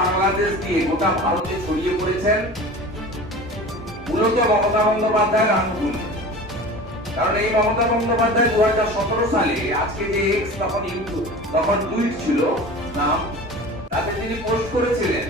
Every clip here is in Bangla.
বাংলাদেশ দিয়ে গোটা ভারতে ছড়িয়ে পড়েছেন মূলত মমতা বন্দ্যোপাধ্যায়ের আনুকূল্য কারণ এই মমতা বন্দ্যোপাধ্যায় দু হাজার সতেরো সালে আজকে যে এক্স তখন ইউটিউব তখন টুইট ছিল নাম। তাতে তিনি পোস্ট করেছিলেন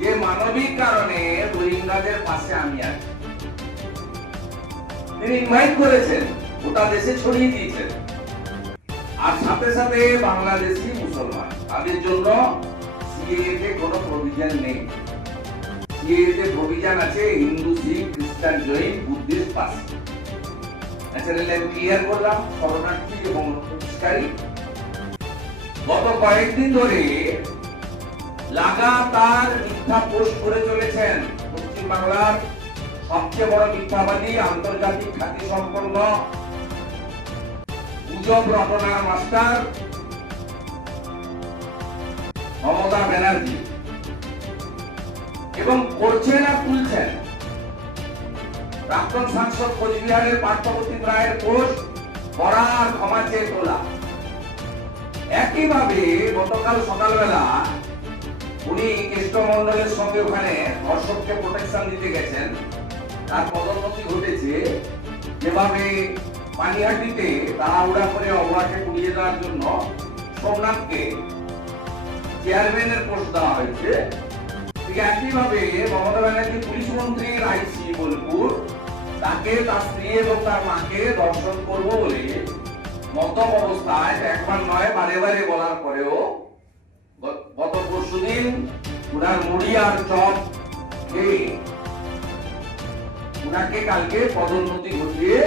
যে মানবিক কারণে রোহিঙ্গাদের পাশে আমি আছি। তিনি ইনভাইট করেছেন, গোটা দেশে ছড়িয়ে দিয়েছেন। আর সাথে সাথে বাংলাদেশি মুসলমান। তাদের জন্য সিএতে কোনো প্রভিশন নেই। সিএতে প্রভিশন আছে হিন্দু, শিখ, খ্রিস্টান, জৈন, বুদ্ধিস্ট পাস ন্যাচারালি আমি ক্লিয়ার করলাম, শরণার্থী এবং অনুপ্রবেশকারী গত কয়েকদিন ধরে লাগাতার মিথ্যা পোস্ট করে চলেছেন পশ্চিম বাংলার সবচেয়ে বড় মিথ্যাবাদী আন্তর্জাতিক খ্যাতি সম্পন্ন গুজব রটনার মাস্টার মমতা ব্যানার্জি। এবং করছেন আর তুলছেন প্রাক্তন সাংসদ কোচবিহারের পার্থপ্রতিম রায়ের পোস্ট করা ক্ষমা চেয়ে তোলা একইভাবে গতকাল সকালবেলা উনি কৃষ্ণমন্ডলের সঙ্গে ওখানে ধর্ষককে প্রোটেকশন দিতে গেছেন। তার পদোন্নতি ঘটেছে। যেভাবে পানিহাটিতে তাড়াহুড়া করে অবহাকে কুড়িয়ে দেওয়ার জন্য সোমনাথকে চেয়ারম্যানের পোস্ট দেওয়া হয়েছে। ঠিক একইভাবে মমতা ব্যানার্জি পুলিশ মন্ত্রীর আইসি বোলপুর, তাকে তার স্ত্রী এবং তার মাকে দর্শন করব বলে মতম অবস্থায় একবার নয়, বারে বারে বলার পরেও গত পরশুদিন উনার মুড়ি আর চপ খেয়ে উনাকে কালকে পদোন্নতি ঘটিয়ে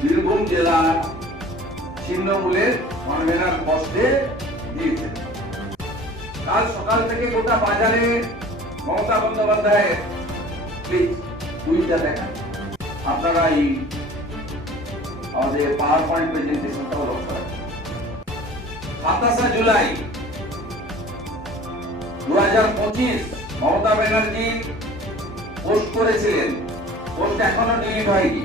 বীরভূম জেলার ছিন্নমূলের কনভেনার পোস্টে দিয়েছে কাল সকাল থেকে গোটা বাজারে মমতা বন্দ্যোপাধ্যায়ের প্লিজ কুইজটা দেখান। আপনারা এই আমাদের পাওয়ার পয়েন্ট প্রেজেন্টেশনটাও লক্ষ্য রাখেন। জুলাই দু হাজার পঁচিশ মমতা ব্যানার্জি পোস্ট করেছিলেন। পোস্ট এখনও ডিলিট হয়নি।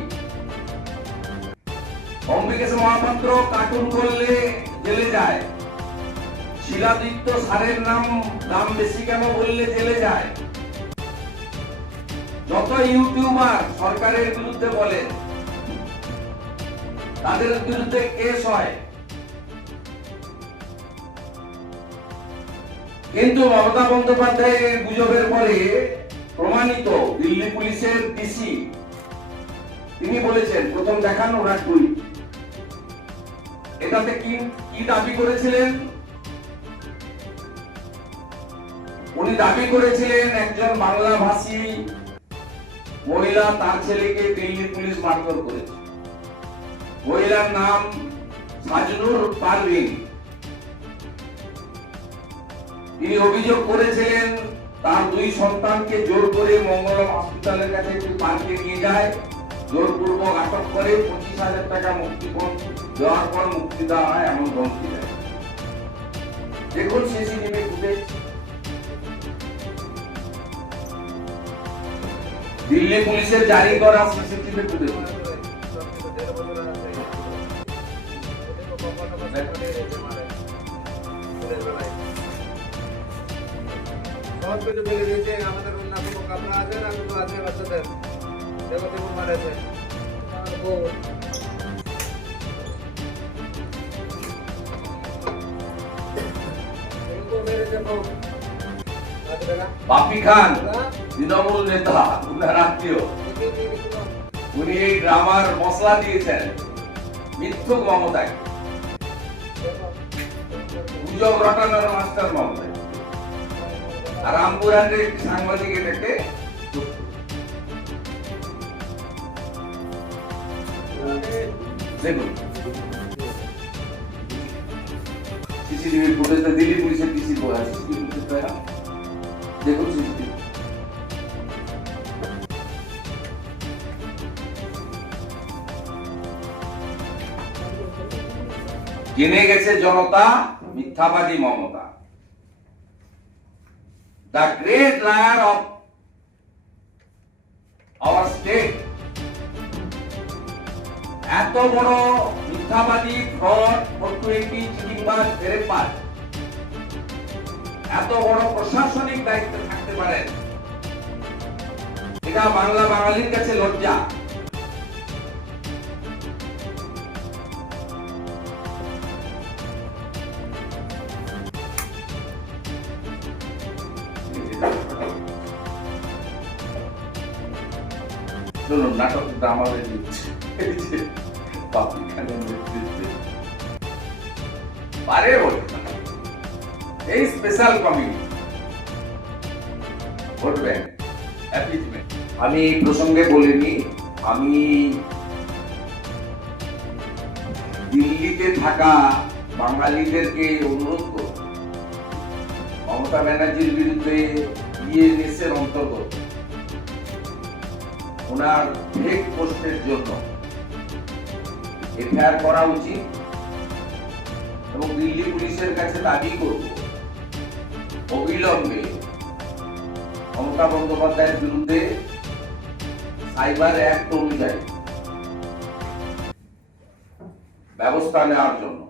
অম্বিকেশ মহাপাত্র কার্টুন করলে জেলে যায়। শিলাদিত্য সারের নাম দাম বেশি কেন বললে জেলে যায়? যত ইউটিউবার সরকারের বিরুদ্ধে বলেন তাদের বিরুদ্ধে কেস হয়। কিন্তু মমতা বন্দ্যোপাধ্যায়ের গুজবের পরে প্রমাণিত দিল্লি পুলিশের ডিসি। তিনি বলেছেন, প্রথম দেখান ওনার টুইট এটাতে কি দাবি করেছিলেন? উনি দাবি করেছিলেন, একজন বাংলা ভাষী মহিলা তার ছেলেকে দিল্লি পুলিশ মারধর করেছে। মহিলার নাম সাজনুর পারভিন। তিনি অভিযোগ করেছিলেন, তার দুই সন্তানকে জোর করে মঙ্গলম হসপিটালের কাছে একটি পার্কে নিয়ে যায়, জোরপূর্বক আটক করে, পঁচিশ হাজার টাকা মুক্তিপণ দেওয়ার পর মুক্তি দেওয়া হয় এমন ধমকি দেয়। দেখুন সিসিটিভি ফুটেজ। দিল্লি পুলিশের জারি করা সিসিটিভি ফুটেজ। সব কিছু দিয়েছে আমাদের কাপড় আছে না কোনো আছে বাচ্চাদের দেখো দেখো মারেছে বাপি খান তৃণমূল নেতা। উনার আত্মীয়। উনি এই ড্রামার মশলা দিয়েছেন মিথ্যুক মমতায়। গুজব রটানোর মাস্টার মমতায়। আর রামপুরানের একটি সাংবাদিক দেখুন। সিসিটিভি ফুটেজটা দিল্লি পুলিশের ডিসি দেখুন সিসিটিভি। জেনে গেছে জনতা, মিথ্যাবাদী Mamata. The great liar of our state এত বড় মিথ্যাবাদী ফ্রড ফটুয়েটি চিটিংবাজ ফেরেপাত এত বড় প্রশাসনিক দায়িত্বে থাকতে পারেন। এটা বাংলা বাঙালির কাছে লজ্জা। আমাদের দিচ্ছে পারে এই স্পেশাল কমিটি আমি এই প্রসঙ্গে বলিনি, আমি দিল্লিতে থাকা বাঙালিদেরকে অনুরোধ করব। মমতা ব্যানার্জির বিরুদ্ধে ইএনএস এর অন্তর্গত। ওনার ফেক পোস্টের জন্য। এফআইআর করা উচিত এবং দিল্লি পুলিশের কাছে দাবি করব। অবিলম্বে মমতা বন্দ্যোপাধ্যায়ের বিরুদ্ধে সাইবার অ্যাক্ট অনুযায়ী ব্যবস্থা নেওয়ার জন্য।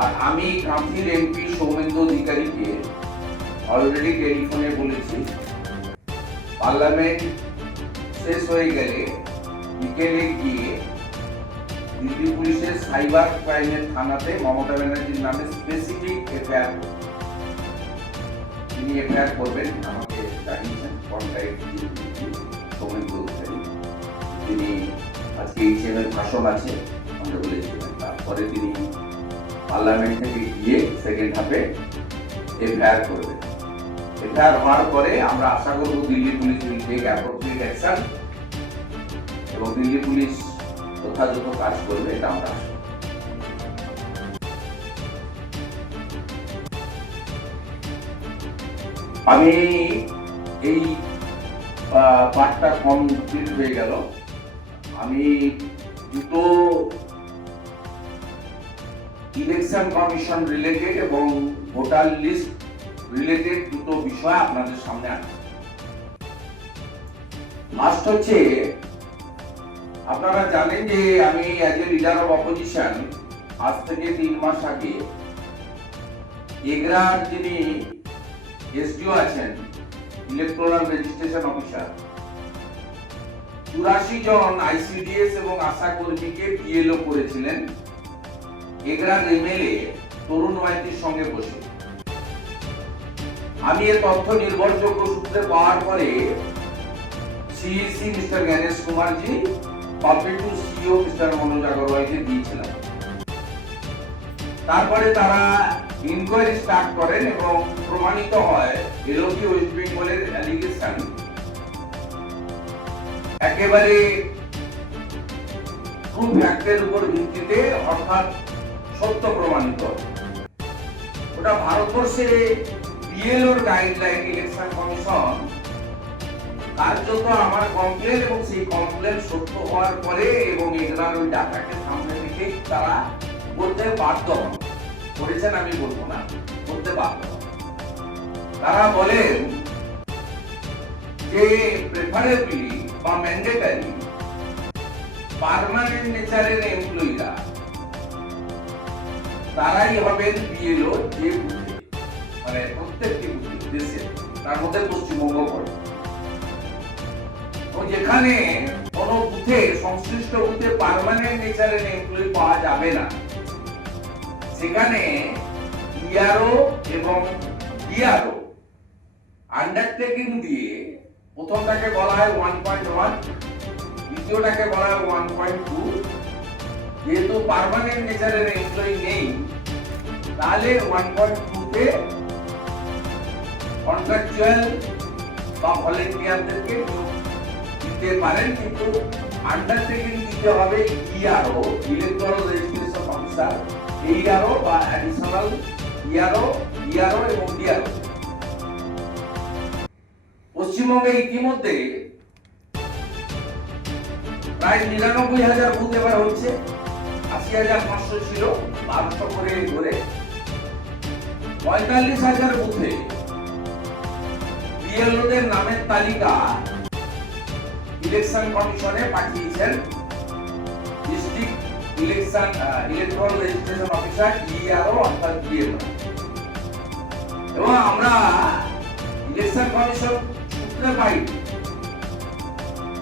আর আমি কাঁথির এমপি সৌমেন্দ্র অধিকারীকে অলরেডি টেলিফোনে বলেছি, পার্লামেন্ট শেষ হয়ে গেলে বিকেলে গিয়ে দিল্লি পুলিশের সাইবার ক্রাইমের থানাতে মমতা ব্যানার্জির নামে স্পেসিফিক এফআইআর তিনি এফআইআর করবেন, আমাকে জানিয়েছেন কন্ট্যাক্ট সৌমেন্দ্র অধিকারী তিনি আজকে এইচএম এর ভাষণ আছে, আমরা বলেছিলেন তারপরে তিনি পার্লামেন্ট থেকে গিয়ে সেকেন্ড হাফে এফআইআর করবেন। এফআইআর হওয়ার পরে আমরা আশা করব Delhi police will take action এবং দিল্লি পুলিশ যথাযথ কাজ করবে এটা আমরা আমি এই পাঠটা কমপ্লিট হয়ে গেল। আমি দুটো ইলেকশন কমিশন রিলেটেড এবং ভোটার লিস্ট রিলেটেড দুটো বিষয় আপনাদের সামনে আছে ফার্স্ট হচ্ছে, আপনারা জানেন যে আমি as a leader of opposition আজ থেকে তিন মাস আগে এগরার যিনি এসডিও আছেন ইলেকট্রাল রেজিস্ট্রেশন অফিসার চুরাশি জন আইসিডিএস এবং আশা কর্মীকে বিএলও করেছিলেন। এগরার এমএলএ তরুণ মাইতির সঙ্গে বসে। আমি এ তথ্য নির্ভরযোগ্য সূত্রে পাওয়ার পরে Mister copy to CEO Mister Manoj তারপরে তারা ইনকোয়ারি স্টার্ট করেন এবং প্রমাণিত হয় এলওপি ওয়েস্ট বেঙ্গলের অ্যালিগেশন একেবারে প্রুফ ফ্যাক্টের উপর ভিত্তিতে অর্থাৎ সত্য প্রমাণিত। ওটা ভারতবর্ষে বিএলওর গাইডলাইন ইলেকশন কমিশন কার্যত আমার কমপ্লেন এবং সেই কমপ্লেন সত্য হওয়ার পরে এবং এগুলার ওই ডাটাকে সামনে রেখে তারা বলতে বাধ্য হন। করেছেন আমি বলব না, বলতে বাধ্য তারা বলেন যে প্রেফারেবলি বা ম্যান্ডেটারি পার্মানেন্ট নেচারের এমপ্লয়িরা তারাই হবেন বিএলও যে মানে প্রত্যেকটি দেশে তার মধ্যে পশ্চিমবঙ্গ পড়ে। যেখানে কোন বুথে সংশ্লিষ্ট বুথে পার্মানেন্ট নেচারের এমপ্লয়ি পাওয়া যাবে না। সেখানে এবং আন্ডারটেকিং দিয়ে প্রথমটাকে বলা হয় ওয়ান পয়েন্ট ওয়ান দ্বিতীয়টাকে বলা হয় ওয়ান পয়েন্ট টু যেহেতু পার্মানেন্ট নেচারের এমপ্লয়ি নেই, তাহলে ওয়ান পয়েন্ট টুতে কন্ট্রাকচুয়াল বা ভলেন্টিয়ারদেরকে নিয়োগ দিতে পারেন কিন্তু আন্ডারটেকিং দিতে হবে ERO electoral registration officer AERO বা অ্যাডিশনাল ইআরও ইআরও এবং ডিআরও পশ্চিমবঙ্গে ইতিমধ্যে প্রায় নিরানব্বই হাজার বুথ এবার হচ্ছে, আশি হাজার পাঁচশো ছিল, বারোশো করে ধরে। পঁয়তাল্লিশ হাজার বুথে বিএলওদের নামের তালিকা ইলেকশন কমিশনে পাঠিয়েছেন district election electoral registration officer ERO অর্থাৎ বিএলও এবং আমরা ইলেকশন কমিশন সূত্রে পাই,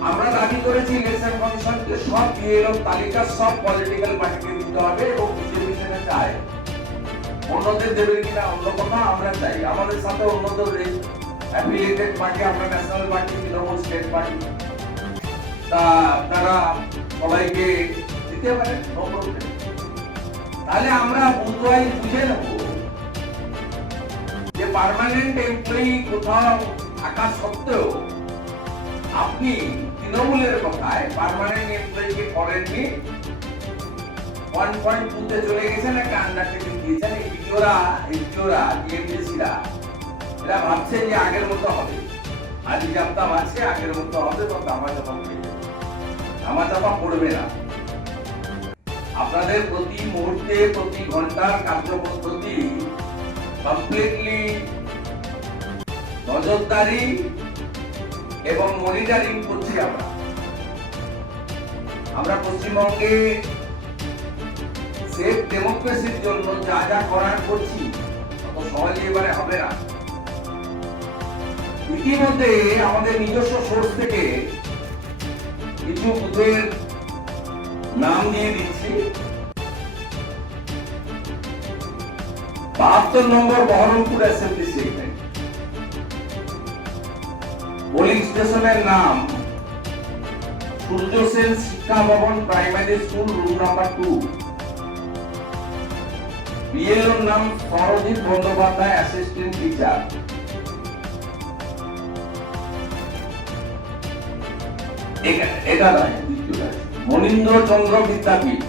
আমরা দাবি করেছি ইলেকশন কমিশনকে সব বিএলও তালিকা, সব পলিটিক্যাল পার্টিকে দিতে হবে এবং বিজেপি সেটা চায়। অন্যদের দেবেন কিনা অন্য কথা আমরা চাই। আমাদের সাথে অন্যদের অ্যাফিলিয়েটেড পার্টি আমরা national party Trinamool state party তা আপনারা সবাইকে দিতে পারেন তাহলে আমরা বুঝে নেব যে পার্মানেন্ট এমপ্লয়ি কোথাও থাকা সত্ত্বেও আপনি তৃণমূলের কথায় পার্মানেন্ট এমপ্লয়িকে করেননি। ওয়ান পয়েন্ট টু তে চলে গেছেন, একটা আন্ডারটেকিং দিয়েছেন। এই ভিডিওরা এই এরা ভাবছে যে আগের মতো হবে। আজ জানতাম আছে আগের মতো হবে বা দামা দামা পড়বে। না। আপনাদের প্রতি মুহূর্তে, প্রতি ঘণ্টার কার্যপদ্ধতি কমপ্লিটলি নজরদারি এবং মনিটরিং করছি আমরা। আমরা পশ্চিমবঙ্গে সেফ ডেমোক্রেসির জন্য যা যা করার করছি তত সহজে এবারে হবে না। ইতিমধ্যে আমাদের নিজস্ব সোর্স থেকে কিছু বুথের নাম দিয়ে দিচ্ছি বাহাত্তর নম্বর বহরমপুর অ্যাসেম্বলি সেগমেন্ট পোলিং স্টেশনের নাম Surya Sen Shiksha Bhavan primary school room number two বিএলওর নাম সরদীপ বন্দ্যোপাধ্যায় অ্যাসিস্ট্যান্ট টিচার এটা নয় মনীন্দ্রচন্দ্র মনীন্দ্র চন্দ্র বিদ্যাপীঠ।